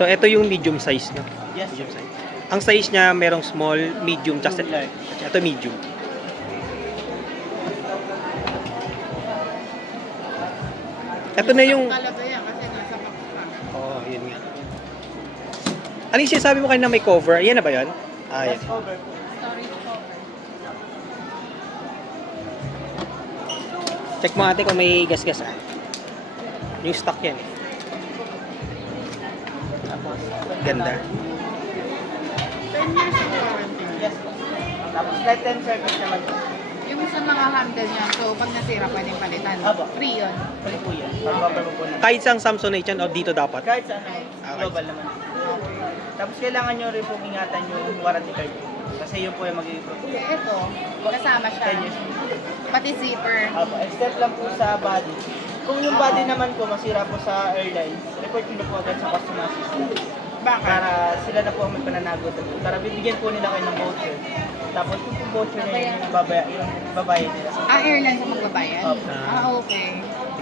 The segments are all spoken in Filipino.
So, ito yung medium size, no? Yes, Medium sir. size. Ang size niya, merong small, medium, tsaka Large. ito medium. Ito na yung... Talaga yan kasi nasa box pa. Oo, yun nga. Ano yung sinasabi mo kanina may cover? Yan na ba yun? Ah, yan. Yes, cover po. Storage cover. Check mo ate kung may gas-gas ah. Yung stock yan eh. Tapos, Ganda. 10 years of warranty. Yes po. Tapos, lifetime service naman po. Yung sa mga handle niya, so pag nasira pwedeng palitan. Apo. Free yun. Pwede po yan. Pag-cover mo po na. Kahit sa Samsonite yan o dito dapat? Kahit sa ano, global naman. Tapos, kailangan nyo rin pong ingatan yung warranty card. Kasi yun po yung magiging problem. Eh, ito, kasama siya. 10 years. Pati zipper. Apo, except lang po sa body. Kung yung body naman po masira po sa airlines, report nyo na po agad sa customer assistant. Bakit? Para sila na po ang may pananagot. Para bibigyan po nila kayo ng voucher. Tapos yung po voucher na yun, yung babayad nila. Airlines ang magbabayad? Opo. Okay.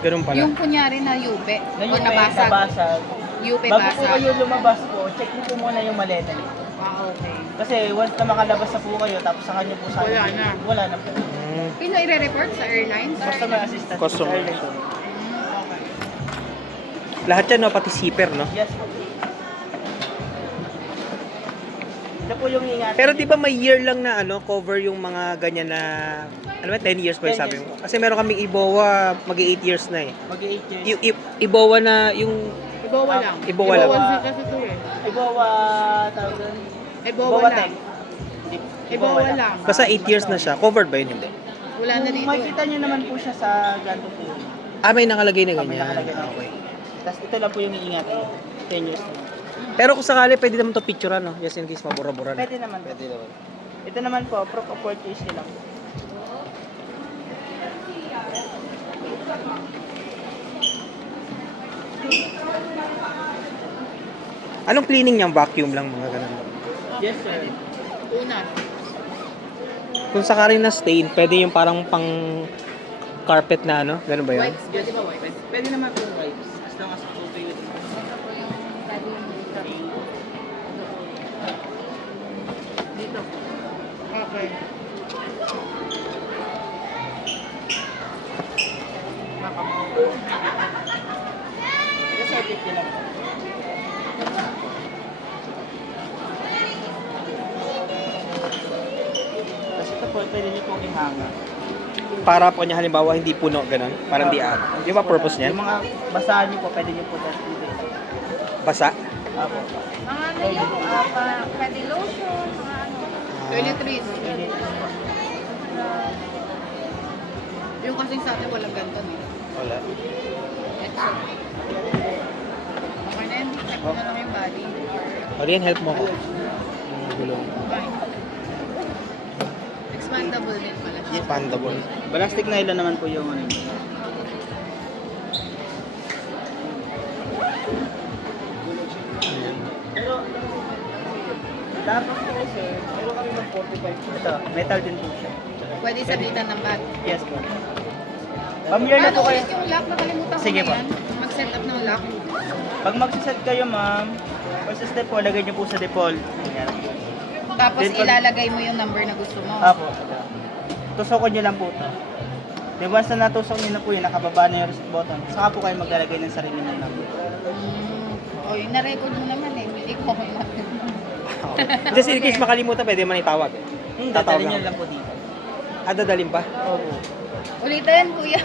Ganun pala. Yung kunyari na yupe o Ngayon nabasag. nabasag. Yupe Bago po basag. kayo lumabas po, check niyo po muna yung maleta niyo. Okay. Kasi once na makalabas na po kayo, tapos sa kanya po sa Wala na. Wala na po. Sino i-report sa airlines? Customer assistant po sa Customer. airline po. Okay. Lahat yan no, pati zipper no? Yes po. Ito po yung ingatan. Pero di ba may year lang na ano, cover yung mga ganyan na, ano ba, 10 years ba yung 10 sabi years. mo? Kasi meron kaming Ibowa, mag-8 years na eh. Mag-8 years. Ibowa na yung, Ibawa lang. Ibawa lang. Ibawa lang kasi ito eh. Ibawa, tawag doon. Ibawa Tech. lang. Ibawa lang. basta 8 years na siya, covered ba yun? Hindi. Wala na Kung dito. makikita nyo naman po siya sa ganito po. Ah, may nakalagay na May ganyan. nakalagay na. Ah, okay. Tapos ito lang po yung iingatan. 10 years na. Pero kung sakali, pwede naman to picturean no? Just in case mabura-bura na. Pwede naman. Pwede naman. Ito naman po, proof of purchase nila. Anong cleaning niyang vacuum lang mga ganun? Yes, sir. Una. Kung sakali na stain, pwede yung parang pang carpet na ano? Ganun ba yun? Wipes. Pwede ba wipes? Pwede naman po wipes. As long as po kayo. Dito. Okay. Baka mo. Ito service nila po. Tapos ito po, pwede nyo pong ihanga. Para po niya halimbawa hindi puno ganun, parang di Di ba purpose niyan? Yung mga basahan nyo po, pwede nyo po dito. Basa? Apo. Mga ano yun, pwede lotion, mga ano. Toiletries. Yung kasing sa atin walang ganito, no? Wala. Exo. Okay na yun, check mo na lang yung body. Orian, help mo ako. Yung gulong. Fine. Expandable din pala siya. Expandable. Plastic nylon naman po yung ano. Pero, tapos po sir, meron kami ng 45. Ito, metal din po siya. Pwede sabitan ng bag. Yes po. Familiar na Ano po kayo. ulit yung lock? Nakalimutan ko Sige na po. yan. Mag-set up ng lock. Pag magsiset kayo ma'am, first step po, lagay niyo po sa default. Ayan. Tapos Then, pag- ilalagay mo yung number na gusto mo. Apo. Tusokon niyo lang po ito. Then once na natusok niyo na po yun, nakababa na yung reset button. Saka po kayo maglalagay ng sarili ng number. O, yung na-record mo naman eh. Ikaw mo lang. Just in case makalimutan, pwede man itawag. Hindi, Tatawag dadalhin niyo lang. lang po dito. Ah, dadalhin pa? Opo. Ulitin, kuya.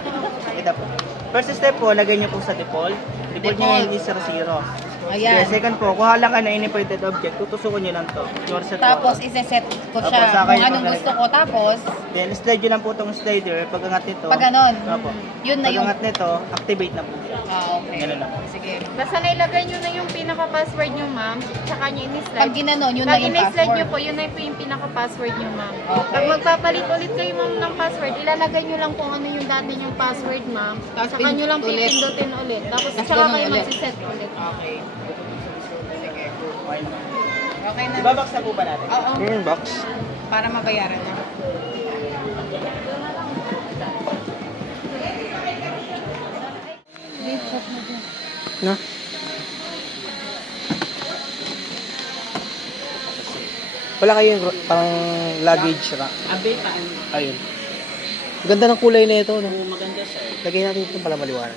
Ito po. First step po, lagay niyo po sa default. Default niyo Default. hindi 00. Ayan. Second po, kuha lang ka na any pointed object, tutusukan niyo lang to. Your set Tapos button. isa-set ko Tapos, siya. sa akin Kung anong yung gusto ko. Tapos, Then slide niyo lang po itong slider, pag angat nito. pag ganon. Opo. Yun na Pag yung... angat nito, activate na po. Ah, okay. Ganun lang. Sige. Basta nailagay nyo na yung pinaka-password nyo, ma'am. Tsaka nyo Pag in-slide. ginanon, yun na Pag yung in-slide nyo password. po, yun na po yung pinaka-password nyo, ma'am. Okay. Pag magpapalit ulit kayo, ma'am, ng password, ilalagay nyo lang kung ano yung dati yung password, ma'am. Tapos Tsaka nyo lang ulit. pipindutin ulit. Tapos Tapos tsaka ganun kayo ulit. magsiset ulit. Okay. Sige. Okay na. Ibabaks na po ba natin? Oo. Box. Para mabayaran na. No? Wala kayong parang luggage rack. Abe, paano? Ayun. Ganda ng kulay na ito, no? Oo, maganda sir. Lagay natin ito para maliwanag.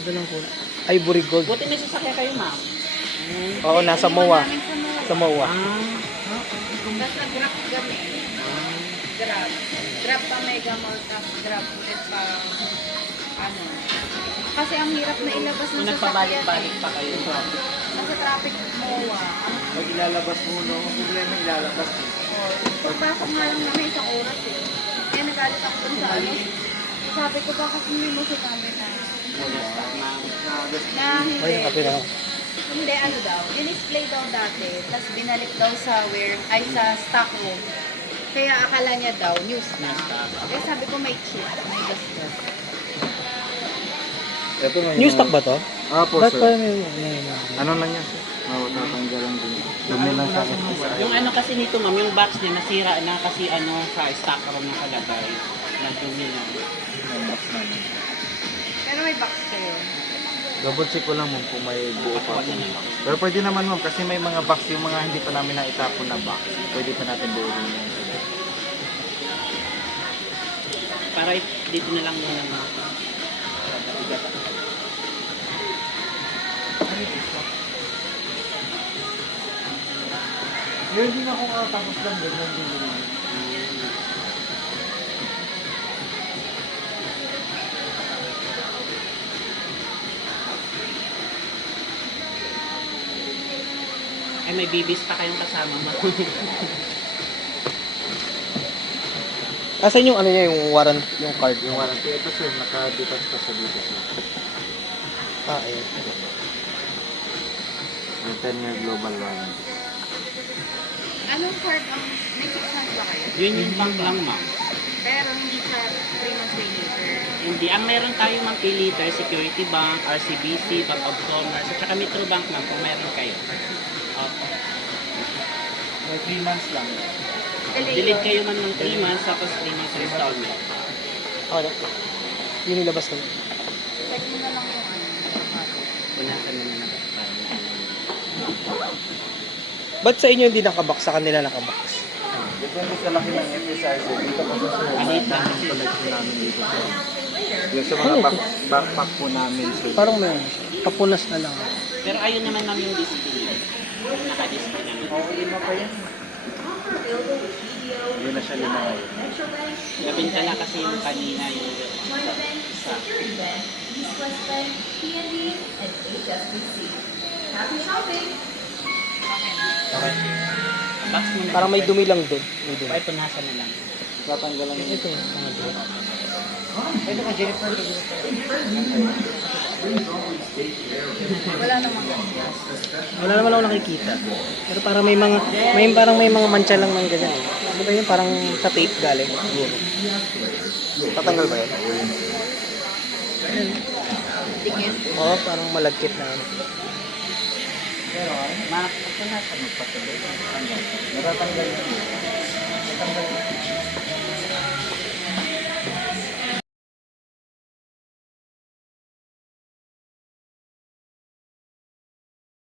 Ganda ng kulay. Ivory gold. Buti may sasakyan kayo, ma'am. Oo, nasa MOA. Namin sa mga. Sa MOA. Tapos nag-grab kami. Grab. Grab pa Mega Mall, tapos grab ulit pa, ano. Kasi ang hirap na ilabas Kung ng nagpabalik-balik pa kayo. Kasi traffic MOA. Pag ilalabas mo, no? Kung problema ilalabas mo. Pagpasok nga lang namin isang oras eh. Kaya nagalit ako dun sa ano. Sabi ko bakit hindi mo sinabi na Ay, yung kape na ako. hindi ano daw, in-display daw dati, tapos binalik daw sa sa stock room. Kaya akala niya daw, news na. Kaya sabi ko may chip, may gasgas. Ito na New stock ba to? Apo, Ba't sir. pa may... Ano lang yan, sir? Tatanggalan din. Dumi lang sa akin. Yung ano kasi nito, ma'am, yung box niya nasira na kasi ano sa stock room nakalagay. Nagdumi na. Pero may box kayo. Double check ko lang ma'am kung may buo pa. Pero pwede naman ma'am kasi may mga box yung mga hindi pa namin naitapon na box. Pwede pa natin buo rin yan. Para dito na lang muna ma'am. Yun din ako tapos lang ganyan din. Ay, may bibis pa kayong kasama ma'am. Asan yung ano niya, yung warrant, yung card? Yung warranty, ito sir, nakaditas pa sa dito sir. Ah, ayun. Yung 10-year global warranty. Anong card ang may 600 ba kayo? Yun yung bank lang ma'am. Pero hindi siya 3 months pay later. Hindi. Ang meron tayo ma'am pay later, Security Bank, RCBC, Bank of Commerce, at saka Metro Bank ma'am kung meron kayo. Opo. May 3 months lang. Delete kayo man ng 3 months, tapos 3 months installment. Okay. Yun nilabas na. Check mo na lang yung ano. Punasan na naman. Ba't sa inyo hindi nakabox, sa kanila nakabox? Depende sa laki ng FSI sir. Dito po sa sir. Maliit lang. Collection namin dito sir. Yung sa mga backpack po namin sir. Parang may kapunas na lang. Pero ayun naman ma'am yung display. Naka-display naman. Oo, lima pa yan. Yun na siya lima ngayon. Gabinta na kasi yung kanina yung isa. Okay. Box mo na. Parang may dumi lang doon. May dumi. Ay, punasan na lang. Tatanggalan yun. Ito, mga dumi. Ito ka Jennifer. Wala namang Wala naman ako nakikita. Pero parang may mga mancha lang ng ganyan. Ano ba yun? Parang sa tape galing. Siguro. Tatanggal ba yun? ticket. Oo, parang malagkit na ano. Pero, punasan magpatuloy. Natatanggal yun. Natatanggal yun.